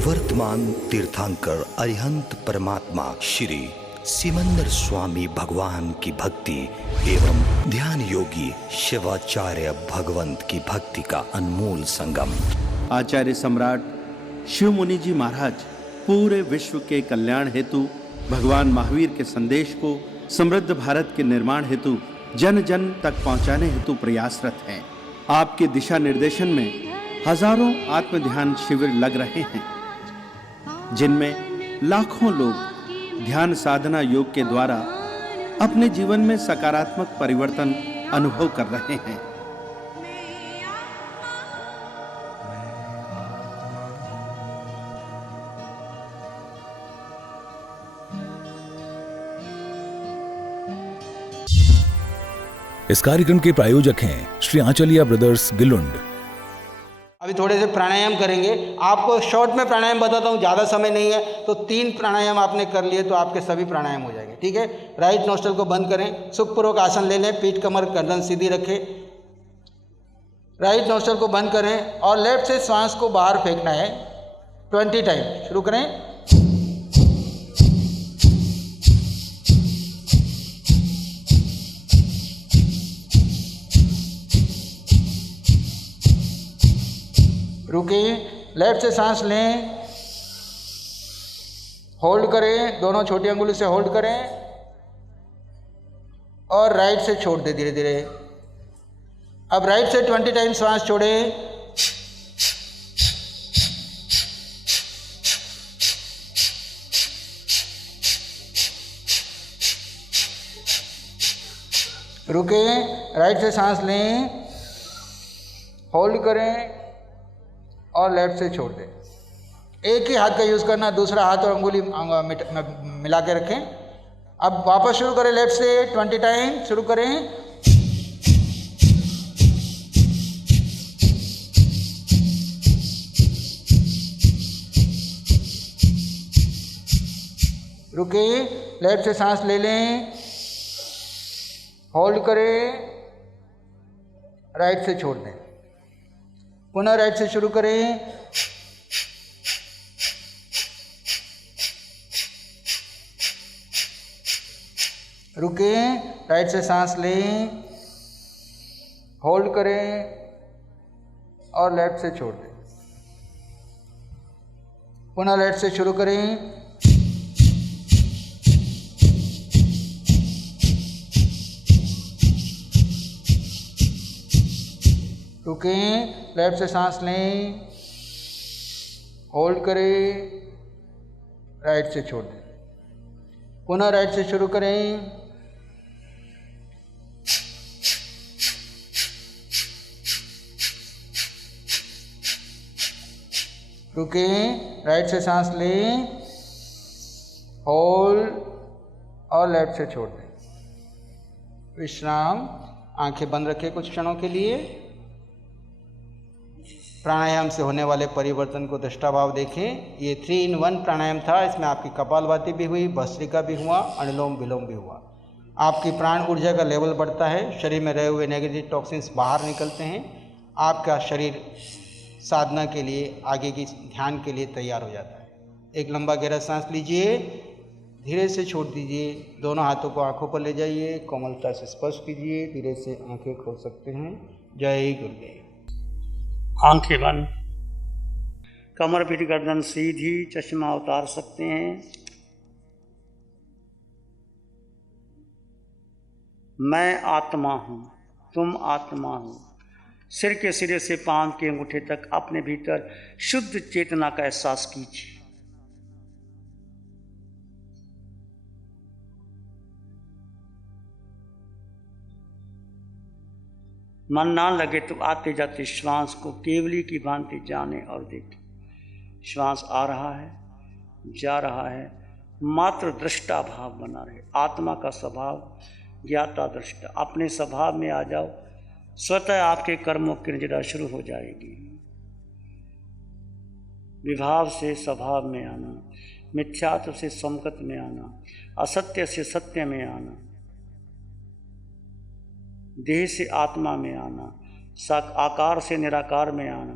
वर्तमान तीर्थंकर अरिहंत परमात्मा श्री सिमंदर स्वामी भगवान की भक्ति एवं ध्यान योगी शिवाचार्य भगवंत की भक्ति का अनमोल संगम। आचार्य सम्राट शिव मुनि जी महाराज पूरे विश्व के कल्याण हेतु भगवान महावीर के संदेश को समृद्ध भारत के निर्माण हेतु जन जन तक पहुंचाने हेतु प्रयासरत हैं। आपके दिशा निर्देशन में हजारों आत्म ध्यान शिविर लग रहे हैं, जिनमें लाखों लोग ध्यान साधना योग के द्वारा अपने जीवन में सकारात्मक परिवर्तन अनुभव कर रहे हैं। इस कार्यक्रम के प्रायोजक हैं श्री आंचलिया ब्रदर्स गिलुंड। अभी थोड़े से प्राणायाम करेंगे। आपको शॉर्ट में प्राणायाम बताता हूँ, ज़्यादा समय नहीं है, तो 3 प्राणायाम आपने कर लिए तो आपके सभी प्राणायाम हो जाएंगे। ठीक है, राइट नोस्ट्रल को बंद करें, सुखपूर्वक आसन ले लें, पीठ कमर गर्दन सीधी रखें, राइट नोस्ट्रल को बंद करें और लेफ्ट से श्वास को बाहर फेंकना है 20 टाइम। शुरू करें। रुकिए, लेफ्ट से सांस लें, होल्ड करें, दोनों छोटी अंगुली से होल्ड करें और राइट से छोड़ दें धीरे धीरे। अब राइट से 20 टाइम सांस छोड़ें। रुकें, राइट से सांस लें, होल्ड करें और लेफ्ट से छोड़ दें। एक ही हाथ का यूज़ करना, दूसरा हाथ और अंगुली मिला के रखें। अब वापस शुरू करें लेफ्ट से 20 टाइम। शुरू करें। रुकिए, लेफ्ट से सांस ले लें, होल्ड करें, राइट से छोड़ दें। पुनः राइट से शुरू करें। रुकें, राइट से सांस लें, होल्ड करें और लेफ्ट से छोड़ दें। पुनः लेफ्ट से शुरू करें। रुकें, लेफ्ट से सांस लें, होल्ड करें, राइट से छोड़ दें। पुनः राइट से शुरू करें। रुकें, राइट से सांस लें, होल्ड और लेफ्ट से छोड़ दें। विश्राम। आंखें बंद रखें कुछ क्षणों के लिए। प्राणायाम से होने वाले परिवर्तन को दृष्टाभाव देखें। ये 3 in 1 प्राणायाम था। इसमें आपकी कपालभाति भी हुई, भस्त्रिका भी हुआ, अनुलोम विलोम भी हुआ। आपकी प्राण ऊर्जा का लेवल बढ़ता है, शरीर में रहे हुए नेगेटिव टॉक्सिन्स बाहर निकलते हैं, आपका शरीर साधना के लिए, आगे की ध्यान के लिए तैयार हो जाता है। एक लंबा गहरा सांस लीजिए, धीरे से छोड़ दीजिए। दोनों हाथों को आंखों पर ले जाइए, कोमलता से स्पर्श कीजिए, धीरे से आंखें खोल सकते हैं। जय गुरुदेव। आंखें बंद, कमर पीठ गर्दन सीधी, चश्मा उतार सकते हैं। मैं आत्मा हूँ, तुम आत्मा हो। सिर के सिरे से पांव के अंगूठे तक अपने भीतर शुद्ध चेतना का एहसास कीजिए। मन ना लगे तो आते जाते श्वास को केवली की भांति जाने और देखें। श्वास आ रहा है, जा रहा है, मात्र दृष्टा भाव बना रहे। आत्मा का स्वभाव ज्ञाता दृष्टा। अपने स्वभाव में आ जाओ, स्वतः आपके कर्मों की नजरा शुरू हो जाएगी। विभाव से स्वभाव में आना, मिथ्यात्व से समकत में आना, असत्य से सत्य में आना, देह से आत्मा में आना, आकार से निराकार में आना,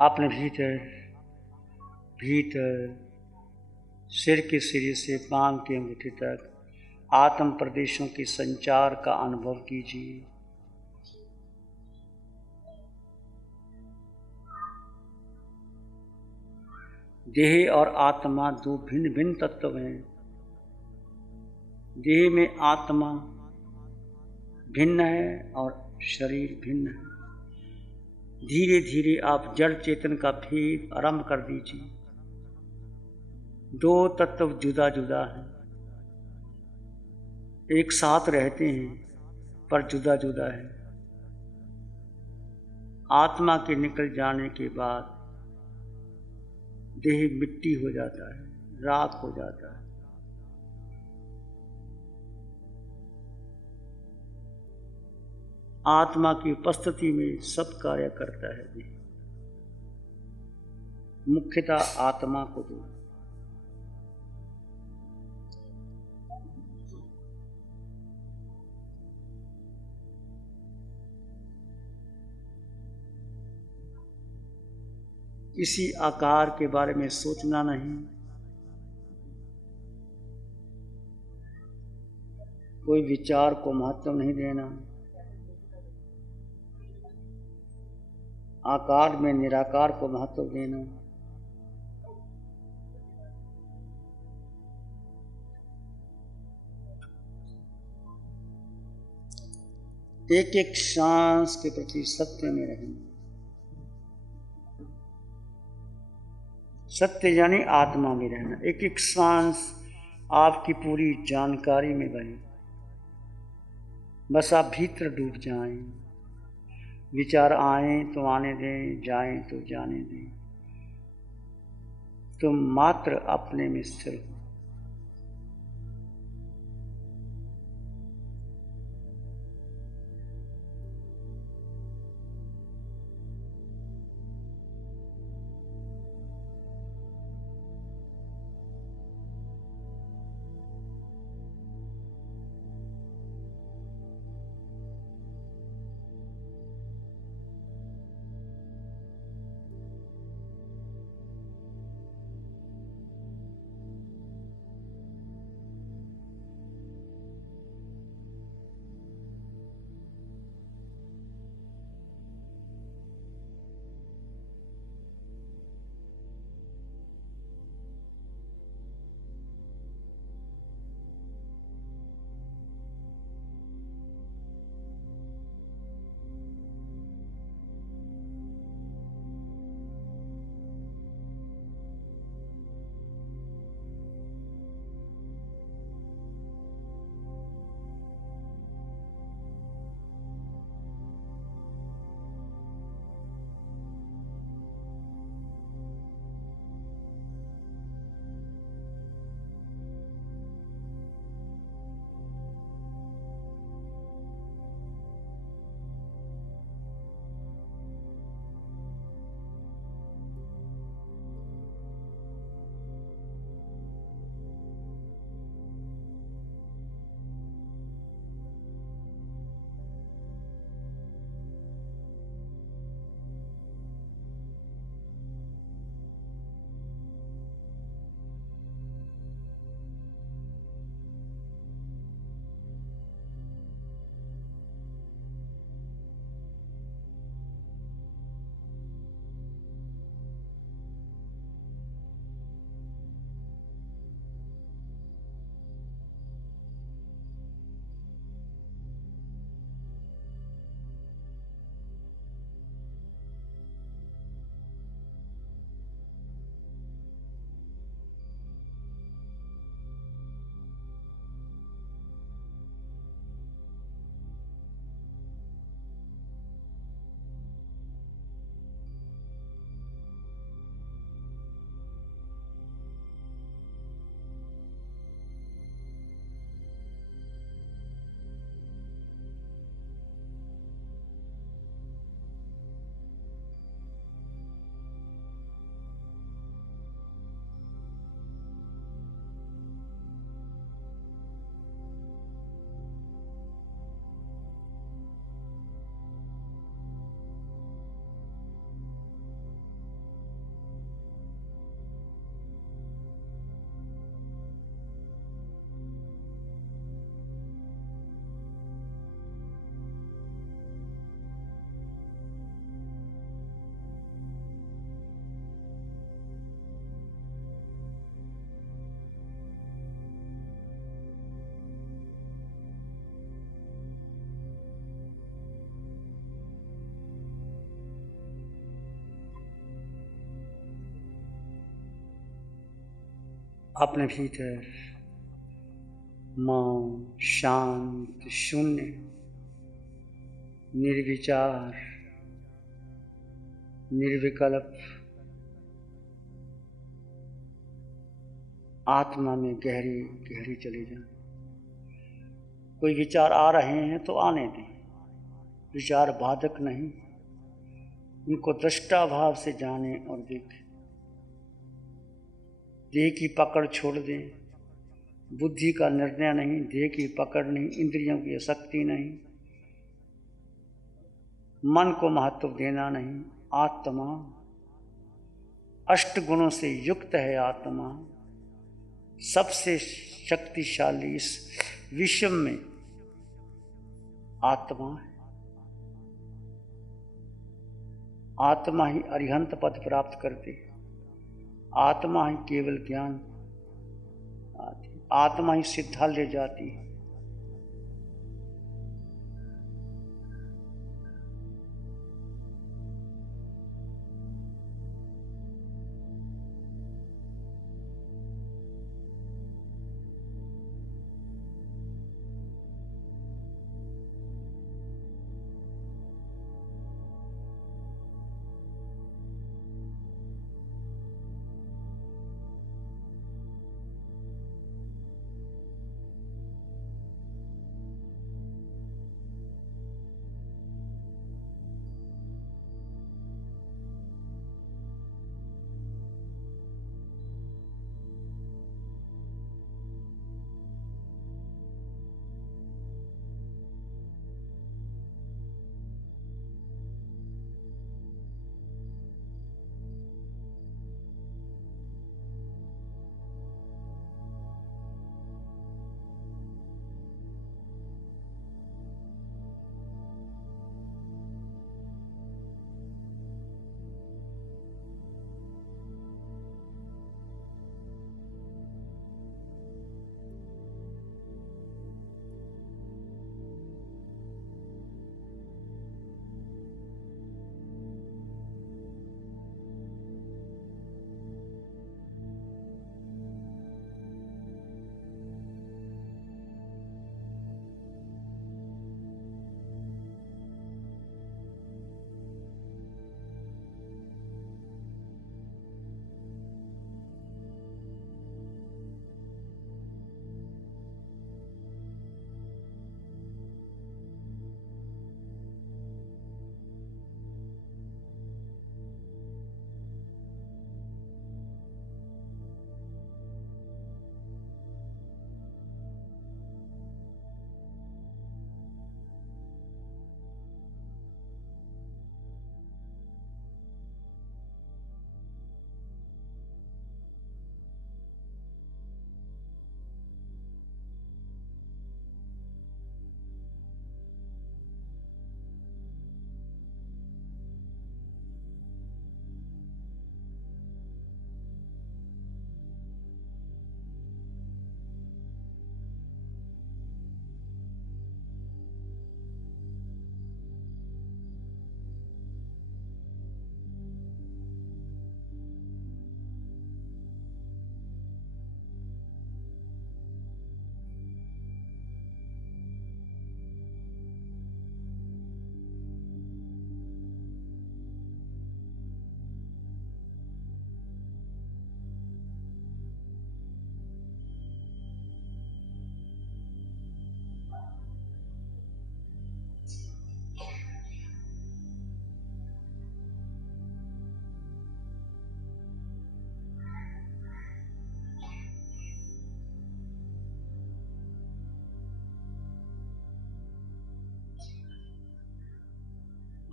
अपने भीतर भीतर सिर के सिरे से पांव के अंगूठे तक आत्म प्रदेशों के संचार का अनुभव कीजिए। देह और आत्मा दो भिन्न भिन्न तत्व हैं। देह में आत्मा भिन्न है और शरीर भिन्न है। धीरे धीरे आप जड़ चेतन का भेद आरंभ कर दीजिए। दो तत्व जुदा जुदा हैं, एक साथ रहते हैं पर जुदा जुदा है। आत्मा के निकल जाने के बाद देह मिट्टी हो जाता है, राख हो जाता है। आत्मा की उपस्थिति में सब कार्य करता है देह। मुख्यतः आत्मा को दो। किसी आकार के बारे में सोचना नहीं, कोई विचार को महत्व नहीं देना। आकार में निराकार को महत्व देना। एक एक सांस के प्रति सत्य में रहना। सत्य यानी आत्मा में रहना। एक एक सांस आपकी पूरी जानकारी में बहे। बस आप भीतर डूब जाएं। विचार आए तो आने दें, जाएं तो जाने दें। तुम मात्र अपने में स्थिर हो। अपने भीतर मौन, शांत, शून्य, निर्विचार, निर्विकल्प आत्मा में गहरी गहरी चले जाएं। कोई विचार आ रहे हैं तो आने दें, विचार बाधक नहीं, उनको दृष्टा भाव से जाने और देखें। देह की पकड़ छोड़ दें, बुद्धि का निर्णय नहीं, देह की पकड़ नहीं, इंद्रियों की आसक्ति नहीं, मन को महत्व देना नहीं। आत्मा अष्ट गुणों से युक्त है। आत्मा सबसे शक्तिशाली इस विश्व में आत्मा है। आत्मा ही अरिहंत पद प्राप्त करते है। आत्मा ही केवल ज्ञान आती, आत्मा ही सिद्धालय जाती है।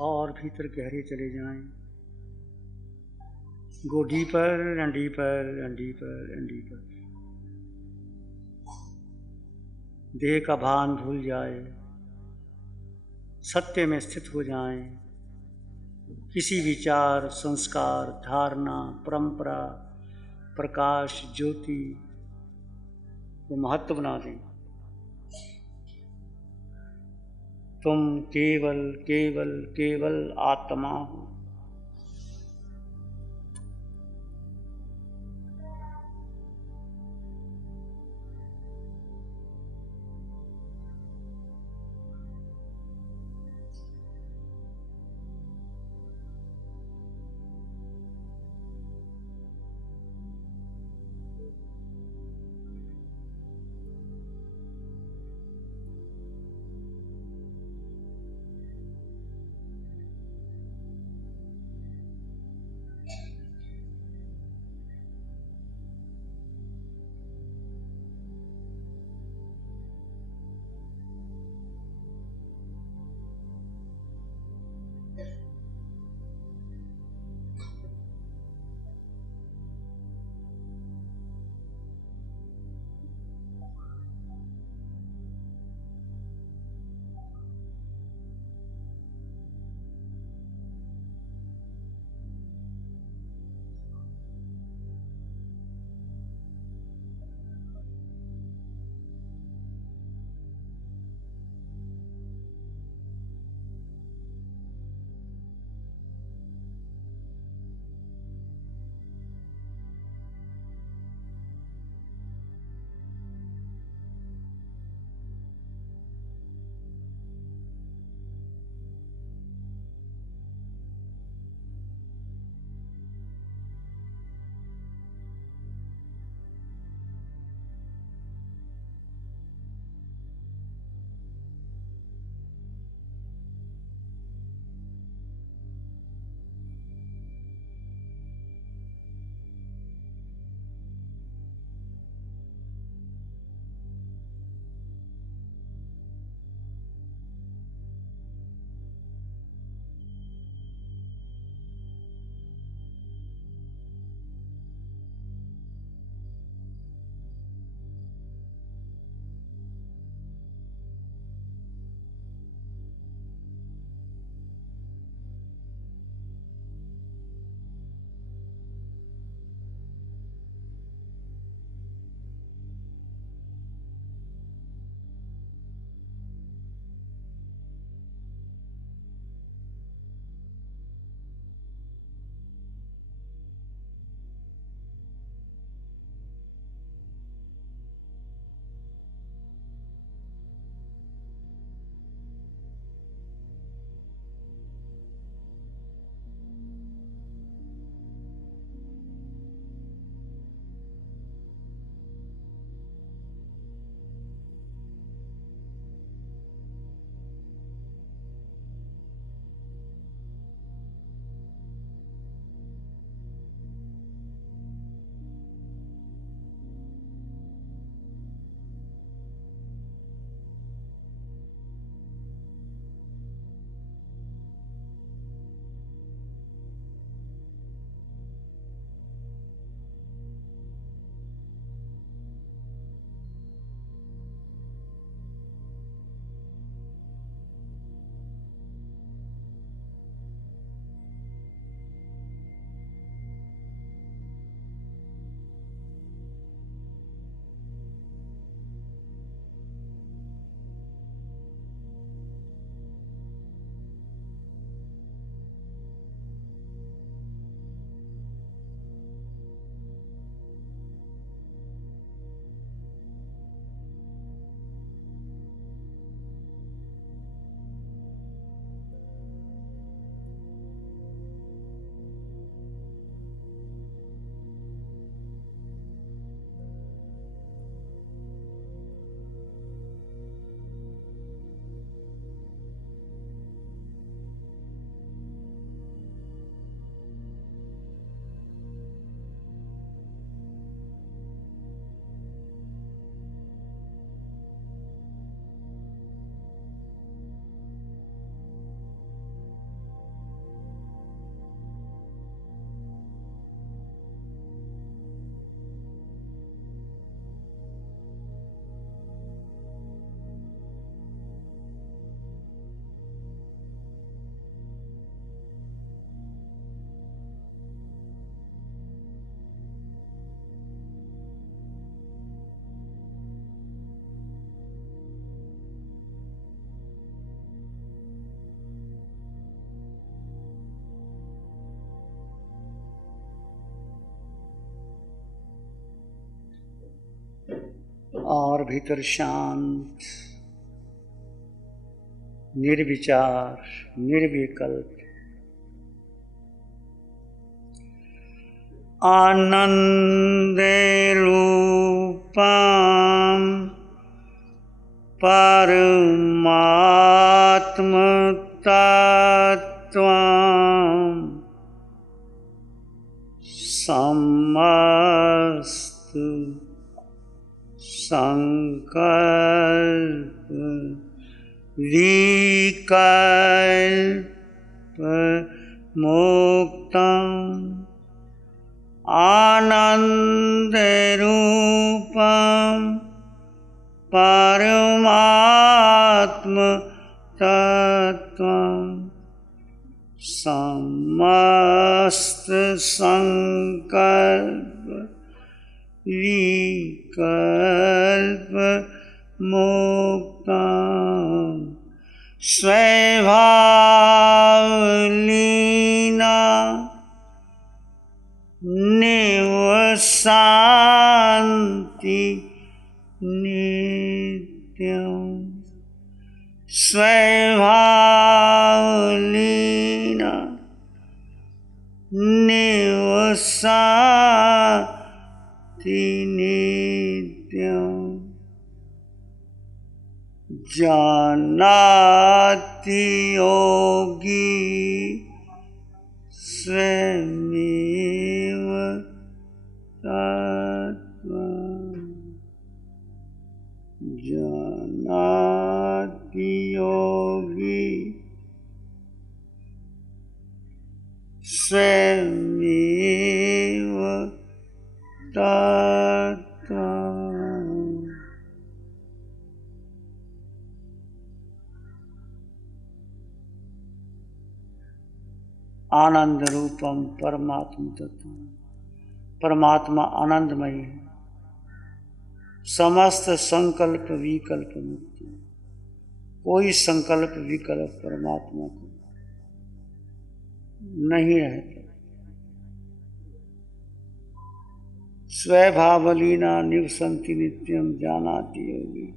और भीतर गहरे चले जाएं। Go deeper and deeper and deeper and deeper. देह का भान भूल जाए, सत्य में स्थित हो जाएं। किसी विचार, संस्कार, धारणा, परंपरा, प्रकाश, ज्योति को महत्व ना दें। तुम केवल केवल केवल आत्मा हो। और भीतर शांत, निर्विचार, निर्विकल्प, आनंदे रूपम परमात्म तत्त्वं समस्त संकल्प विकल्प मुक्तम् आनंद रूपम परमात्म तत्त्वं समस्त संकल्प विकल्प मुक्तम् स्वभावलीना निवसान्ति नित्यं स्वभावलीना निवसान्ति नित्यं जानाति योगी स्वयमेव तत्त्वम् जानाति योगी स्वयमेव तत्त्वम्। आनंद रूपम परमात्म तत्व, परमात्मा आनंदमयी है, समस्त संकल्प विकल्प मुक्त, कोई संकल्प विकल्प परमात्मा को नहीं रहता। स्वभावलीना निवसन्ति नित्यम जानाति योगी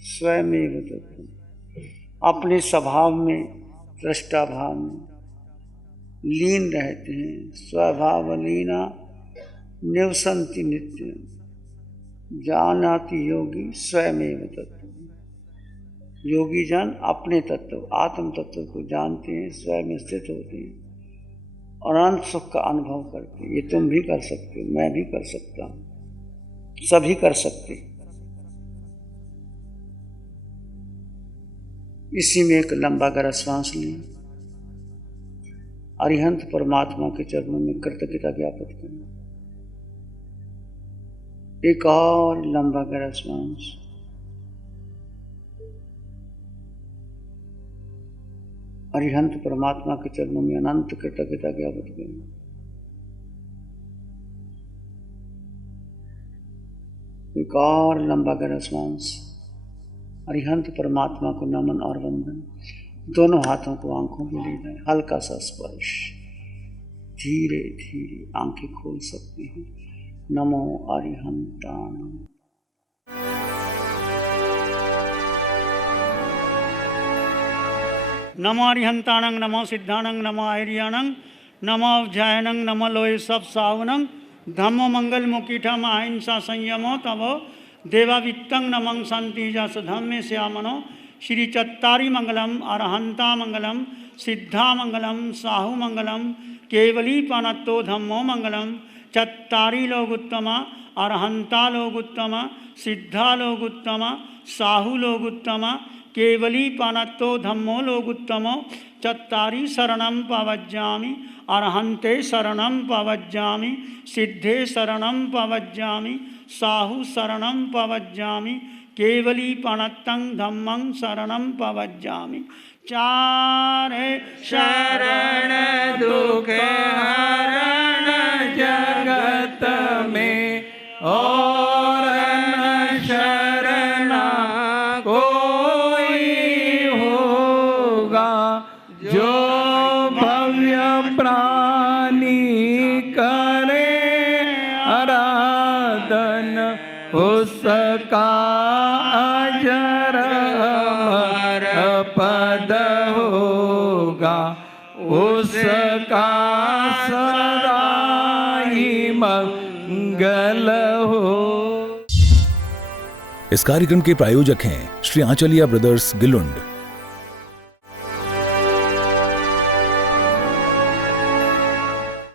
स्वयमेव तत्त्वम्, अपने स्वभाव में, दृष्टा भाव में लीन रहते हैं। स्वभावलीना निवसन्ति नित्यम जानाति योगी स्वयमेव तत्त्वम्, योगी जन अपने तत्व आत्म तत्व को जानते हैं, स्वयं में स्थित होते हैं और अनंत सुख का अनुभव करते हैं। ये तुम भी कर सकते हो, मैं भी कर सकता हूँ, सभी कर सकते। इसी में एक लंबा गहरा श्वास लें, अरिहंत परमात्मा के चरणों में कृतज्ञता ज्ञापित करें। एक और लंबा गहरा श्वास, अरिहंत परमात्मा के चरणों में अनंत कृतज्ञता ज्ञापित करें। एक और लंबा गहरा श्वास, अरिहंत परमात्मा को नमन और वंदन। दोनों हाथों को आंखों में ले जाए, हल्का सा स्पर्श, धीरे धीरे आंखें खोल सकती हैं। नमो अरिहंताणं। नमो अरिहंताणं, नमो सिद्धाणं, नमो आर्याणं, नमो अवजायणं, नमो लोय सब सावनं, धम्मो मंगल मुकीठम अहिंसा संयमो तवो देवावित्तं नमं शांति जस धम्मे श्यामनो। श्री चत्तारी मंगलम, अरहंता मंगलम, सिद्धा मंगलम, साहु मंगलम, केवली पानत्तो धम्मो मंगलम। चत्तारी लोगुत्तम, अरहंता लोगुत्तम, सिद्धा लोगुत्तम, साहु लोगुत्तम, केवली पानत्तो धम्मो लोगुत्तमो। चत्तारी शरणं पवज्जामि, अरहंते शरणं पवज्जामि, सिद्धे शरणं पवज्जामि, साहु शरणं पवज्जामि, केवली पानत्तं धम्मं शरणं पवज्जामि। चारे शरण दुख हरण जगत में और न शरण कोई होगा, जो भव्य प्राणी करे आराधन उस उसका अजर अमर पद होगा, उसका सदा ही मंगल हो। इस कार्यक्रम के प्रायोजक हैं श्री आंचलिया ब्रदर्स गिलुंड।